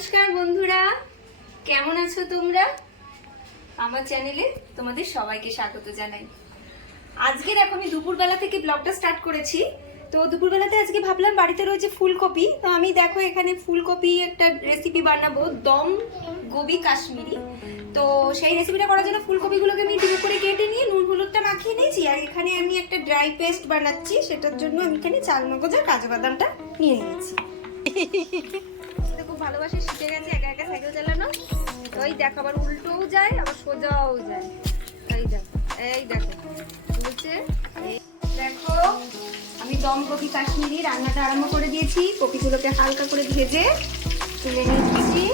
নমস্কার বন্ধুরা, কেমন আছো তোমরা? আমার চ্যানেলে তোমাদের সবাইকে স্বাগত জানাই। আজকে দেখো আমি দুপুরবেলা থেকে ব্লগটা স্টার্ট করেছি। তো দুপুরবেলাতে আজকে ভাবলাম বাড়িতে রয়েছে ফুলকপি, তো আমি দেখো এখানে ফুলকপি একটা রেসিপি বানাবো, দম গোবি কাশ্মীরি। তো সেই রেসিপিটা করার জন্য ফুলকপিগুলোকে আমি ডিপ করে কেটে নিয়ে নুন হলুদটা মাখিয়ে নিয়েছি। আর এখানে আমি একটা ড্রাই পেস্ট বানাচ্ছি, সেটার জন্য আমি এখানে চালমগজ আর কাজু বাদামটা নিয়ে নিয়েছি। খুব ভালোবাসে, শিখে গেছে একা একা সাইকেল চালানো। ওই দেখো আবার উল্টোও যায় আবার সোজাও যায়। এই দেখো বুঝছে। দেখো আমি দম কপি কাশ্মীরি রান্নাটা আরম্ভ করে দিয়েছি। কপিগুলোকে হালকা করে ভেজে তুলে নিচ্ছি।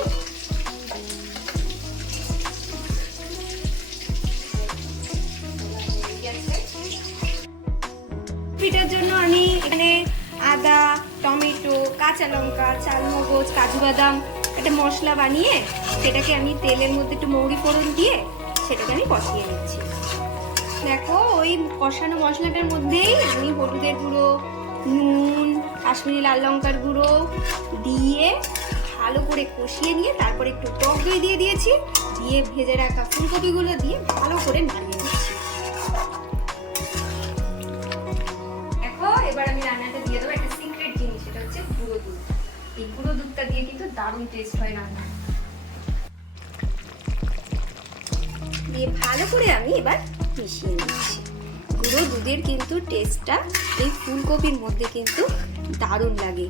পিঠার জন্য আমি এখানে আদা, টমেটো, কাঁচা লঙ্কা, চালমগজ, কাজু বাদাম একটা মশলা বানিয়ে সেটাকে আমি তেলের মধ্যে একটু মৌরি ফোড়ন দিয়ে সেটাকে আমি কষিয়ে নিচ্ছি। দেখো ওই কষানো মশলাটার মধ্যেই আমি হলুদের গুঁড়ো, নুন, কাশ্মীরি লাল লঙ্কার গুঁড়ো দিয়ে ভালো করে কষিয়ে নিয়ে তারপরে একটু টক দই দিয়ে দিয়েছি, দিয়ে ভেজে রাখা ফুলকপিগুলো দিয়ে ভালো করে নাড়িয়ে নিচ্ছি। দেখো এবার আমি রান্নাটা দিয়ে দেবো একটা সিক্রেট জিনিস, সেটা হচ্ছে গুঁড়ো দুধ। এই গুঁড়ো দুধটা দিয়ে কিন্তু দারুণ টেস্ট হয় রান্না। দিয়ে ভালো করে আমি এবার মিশিয়ে নিচ্ছি। গুঁড়ো দুধের কিন্তু টেস্টটা এই ফুলকপির মধ্যে কিন্তু দারুণ লাগে।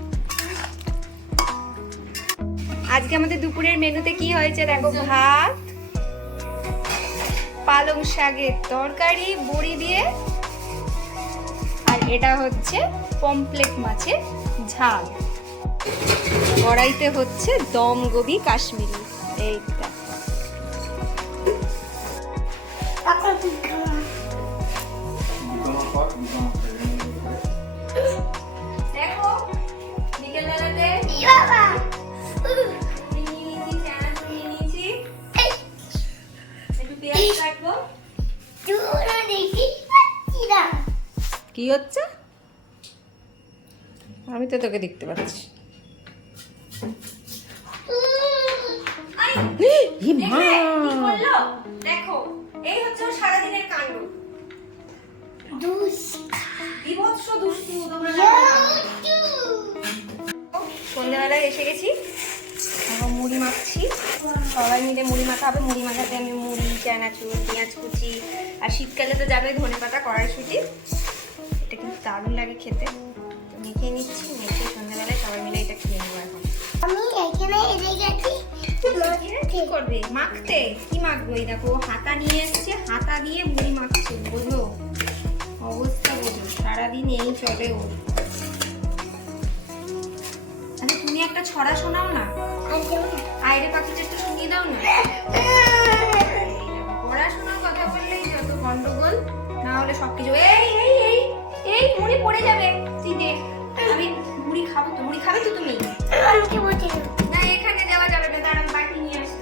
আজকে আমাদের দুপুরের মেনুতে কি হয়েছে দেখো, ভাত, পালং শাকের তরকারি বড়ি দিয়ে, আর এটা হচ্ছে পমফ্রেট মাছের ঝাল। কড়াইতে হচ্ছে দম গোবি কাশ্মীরি। এই দেখো বিকেলবেলাতে কি হচ্ছে? আমি তো তোকে দেখতে পাচ্ছি। দেখো এই হচ্ছে সারাদিনের কাণ্ড, বিভৎস দুষ্টু। সন্ধ্যাবেলায় এসে গেছি, এখন মুড়ি মাখছি। সবাই মিলে মুড়ি মাখা হবে। মুড়ি মাখাতে আমি মুড়ি, চানাচুর, পেঁয়াজ কুচি, আর শীতকালে তো যাবে ধনেপাতা, কড়াইশুঁটি, এটা কিন্তু দারুণ লাগে খেতে। তো মেখে নিচ্ছি, মেখে সন্ধ্যাবেলায় সবাই মিলে এটা খেয়ে নেবো। এখন আমি এখানে এসে গেছি। কি করবে? মাখতে কি মাখবো? এই দেখো হাতা নিয়ে এসছে, হাতা দিয়ে মুড়ি মাখছে। বোঝো অবস্থা, বোঝো সারাদিন এই চলে ওর। আচ্ছা তুমি একটা ছড়া শোনাও না, আইরে পাখিটা একটু শুনিয়ে দাও না। পড়াশোনার কথা বললেই যত গন্ডগোল, না হলে সবকিছু। এই এই এই এই মুড়ি পড়ে যাবে, তুই দেখ। আমি মুড়ি খাবো তো। মুড়ি খাবে তো তুমি? না এখানে দেওয়া যাবে না, দাঁড়ান বাটি নিয়ে আসি।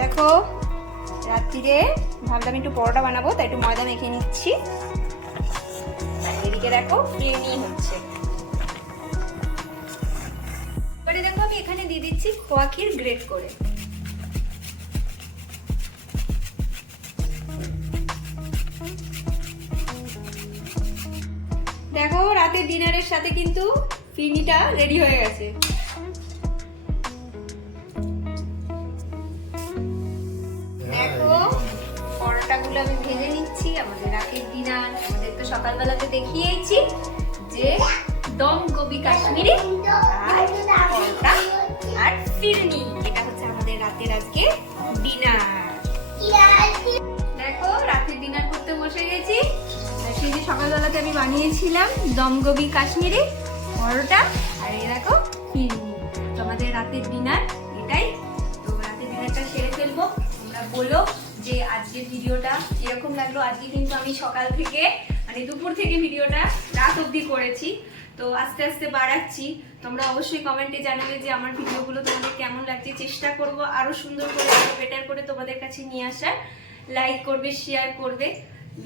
দেখো রাত্রিরে ভাবলাম একটু পরোটা বানাবো, তাই একটু ময়দা মেখে নিচ্ছি। এদিকে দেখো ফিরনি হচ্ছে। এবারে দেখো আমি এখানে দিয়ে দিচ্ছি খোয়া ক্ষীর গ্রেট করে। দেখো রাতের ডিনারের সাথে কিন্তু ফিরনিটা রেডি হয়ে গেছে। দেখো পরোটাগুলো আমি ভেজে নিচ্ছি। আমাদের রাতের ডিনার, আমাদের তো সকালবেলাতে দেখিয়েছি যে দম গোবি কাশ্মীরি আর পরোটা আর ফিরনি, এটা হচ্ছে আমাদের রাতের আজকে ডিনার। দেখো রাতের ডিনার করতে বসে গেছি। সেই যে সকালবেলাতে আমি বানিয়েছিলাম দম গোবি কাশ্মীরি, পরোটা, আর এই দেখো ফিরনি। তো আমাদের রাতের ডিনার এটাই। তো রাতের ডিনারটা সেরে ফেলবো। তোমরা বলো যে আজকের ভিডিওটা কিরকম লাগলো। আজকে কিন্তু আমি সকাল থেকে মানে দুপুর থেকে ভিডিওটা রাত অবধি করেছি, তো আস্তে আস্তে বাড়াচ্ছি। তোমরা অবশ্যই কমেন্টে জানাবে যে আমার ভিডিওগুলো তোমাদের কেমন লাগছে। চেষ্টা করব আরো সুন্দর করে, আরো বেটার করে তোমাদের কাছে নিয়ে আসার। লাইক করবে, শেয়ার করবে।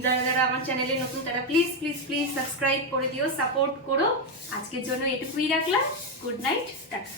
যারা যারা আমার চ্যানেলে নতুন তারা প্লিজ প্লিজ প্লিজ সাবস্ক্রাইব করে দিও, সাপোর্ট করো। আজকের জন্য এটুকুই রাখলাম। Good night, tata.